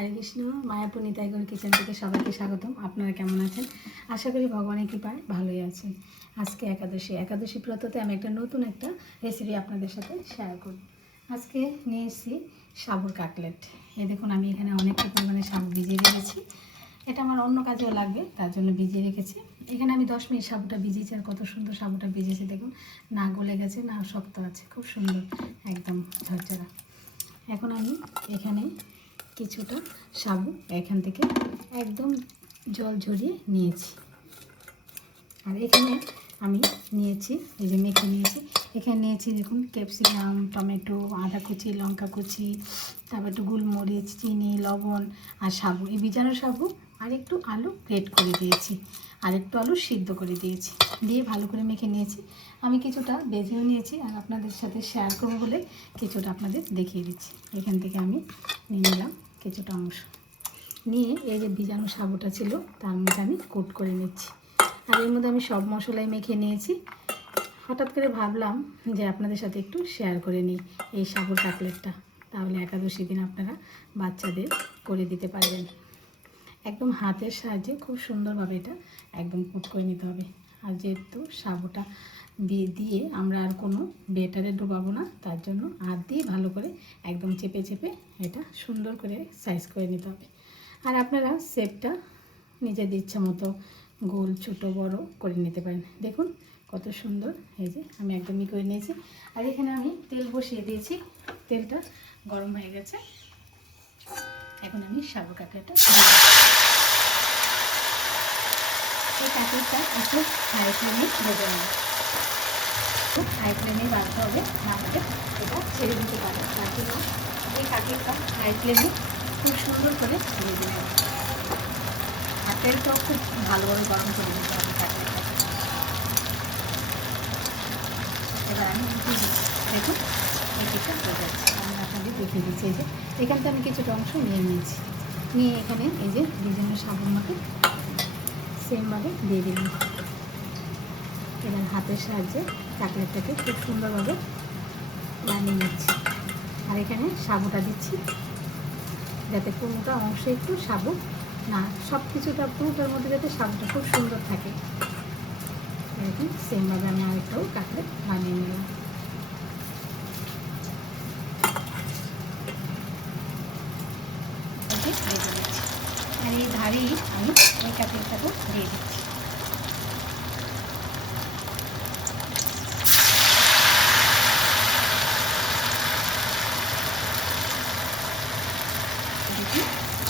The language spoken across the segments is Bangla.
হরে কৃষ্ণ। মায়াপুর নিতাইগড় কিচেন থেকে সবাইকে স্বাগতম। আপনারা কেমন আছেন? আশা করি ভগবানের কৃপায় ভালোই আছেন। আজকে একাদশী ব্রততে আমি নতুন একটা রেসিপি আপনাদের সাথে শেয়ার করব। আজকে নিয়ে এসেছি সাবুর কাটলেট। এই দেখুন, আমি এখানে অনেকটা পরিমাণে সাবু ভিজিয়ে রেখেছি। এটা আমার অন্য কাজেও লাগবে, তার জন্য ভিজিয়ে রেখেছি। এখানে আমি 10 মিনিট সাবুটা ভিজিয়েছি, আর কত সুন্দর সাবুটা ভিজেছে দেখুন। না গলে গেছে, না শক্ত আছে, খুব সুন্দর, একদম ঝরঝরা। এখন আমি এখানে কিছুটা সাবু এখান থেকে একদম জল ঝরিয়ে নিয়েছি। আর এখানে আমি নিয়েছি, এই যে মেখে নিয়েছি, এখানে নিয়েছি দেখুন ক্যাপসিকাম, টমেটো, আদা কুচি, লঙ্কা কুচি, তারপর একটু গোলমরিচ, চিনি, লবণ আর সাবু, এই ভিজানো সাবু, আর একটু আলু গ্রেট করে দিয়েছি, আর একটু আলু সিদ্ধ করে দিয়েছি, দিয়ে ভালো করে মেখে নিয়েছি। আমি কিছুটা ভেজেও নিয়েছি, আর আপনাদের সাথে শেয়ার করবো বলে কিছুটা আপনাদের দেখিয়ে দিচ্ছি। এখান থেকে আমি নিয়ে নিলাম কিছুটা অংশ, নিয়ে এই যে ভিজানো সাবুটা ছিল তার মধ্যে আমি কোট করে নিচ্ছি। আর এর মধ্যে আমি সব মশলাই মেখে নিয়েছি। হঠাৎ করে ভাবলাম যে আপনাদের সাথে একটু শেয়ার করে নিই এই সাবুর কাটলেটটা, তাহলে একাদশী দিন আপনারা বাচ্চাদের করে দিতে পারবেন। একদম হাতের সাহায্যে খুব সুন্দরভাবে এটা একদম কোট করে নিতে হবে। আর যেহেতু সাবুটা দিয়ে আমরা আর কোনো বেটারে ডোবাবো না, তার জন্য হাত দিয়ে ভালো করে একদম চেপে চেপে এটা সুন্দর করে সাইজ করে নিতে হবে। আর আপনারা শেপটা নিজেদের ইচ্ছা মতো গোল, ছোটো, বড় করে নিতে পারেন। দেখুন কত সুন্দর, এই যে আমি একদমই করে নিয়েছি। আর এখানে আমি তেল বসিয়ে দিয়েছি, তেলটা গরম হয়ে গেছে। এখন আমি সাবু কাটলেটটা এই কাটলেটটা একটু হাই ফ্লেমে ভেজে নেব। হাই ফ্লেমে বাড়তে হবে, না হলে এটা ছেড়ে দিতে পারে। তার জন্য এই কাটলেটটা হাই ফ্লেমে খুব সুন্দর করে ভেজে নেব। আর তেলটাও খুব ভালোভাবে গরম করে দিতে হবে কাটলেটটা। এবার আমি উঠিয়ে দিচ্ছি, দেখুন এই দিকটা হয়ে যাচ্ছে। আমি আপনাদের দেখিয়ে দিচ্ছি। এই যে এখান থেকে আমি কিছুটা অংশ নিয়ে নিয়েছি, নিয়ে এখানে এই যে বিভিন্ন সাবুর মতো সেমভাবে দিয়ে দিলাম। এবার হাতের সাহায্যে কাটলেটটাকে খুব সুন্দরভাবে বানিয়ে নিচ্ছি। আর এখানে সাবুটা দিচ্ছি যাতে কোনোটা অংশে একটু সাবু না, সব কিছুটা পুরোটার মধ্যে যাতে সাবুটা খুব সুন্দর থাকে। এরকম সেমভাবে আমি আরেকটাও কাটলেট বানিয়ে নিলাম। আর এই ধারেই আমি এই কাটলেটটাকেও দিয়ে দিচ্ছি।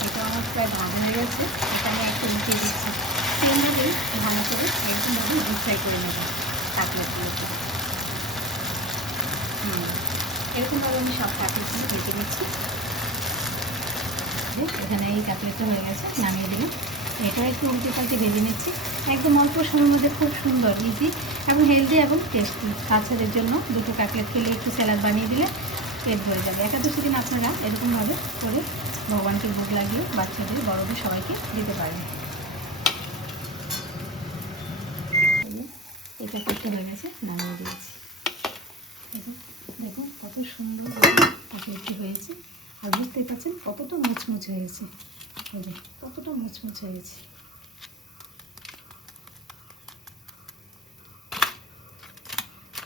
এটা আমার প্রায় ভালো হয়ে গেছে, এটা আমি একটু উঠিয়ে দিচ্ছি। সেমভাবেই ভালো করে একদমভাবে ডিপ ফ্রাই করে নেব কাটলেটগুলোকে। এরকমভাবে আমি সব কাটলেটগুলো ভেজে নিচ্ছি। এখানে এই কাটলেটটা হয়ে গেছে, নামিয়ে দিলাম। এটা একটু উল্টে পাল্টে ভেজে নিচ্ছি। একদম অল্প সময়ের মধ্যে খুব সুন্দর, ইজি এবং হেলদি এবং টেস্টি। বাচ্চাদের জন্য দুটো কাটলেট খেলে একটু স্যালাড বানিয়ে দিলে পেট ভরে যাবে। একাদশী দিন আপনারা এরকমভাবে করে ভগবানকে ভোগ লাগিয়ে বাচ্চাদের, বড়দের সবাইকে দিতে পারেন। এই কাটলেটটা হয়ে গেছে, নামিয়ে দিয়েছি। দেখুন কত সুন্দর কাটলেটটি হয়েছে। আর বুঝতেই পারছেন কতটা মুচমুচ হয়েছে, কতটা মুচমুচ হয়েছে।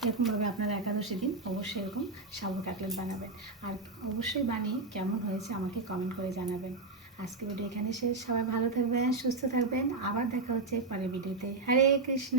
এরকমভাবে আপনারা একাদশী দিন অবশ্যই এরকম সাবু কাটলেট বানাবেন। আর অবশ্যই বানিয়ে কেমন হয়েছে আমাকে কমেন্ট করে জানাবেন। আজকে ভিডিও এখানে শেষ। সবাই ভালো থাকবেন, সুস্থ থাকবেন। আবার দেখা হচ্ছে পরের ভিডিওতে। হরে কৃষ্ণ।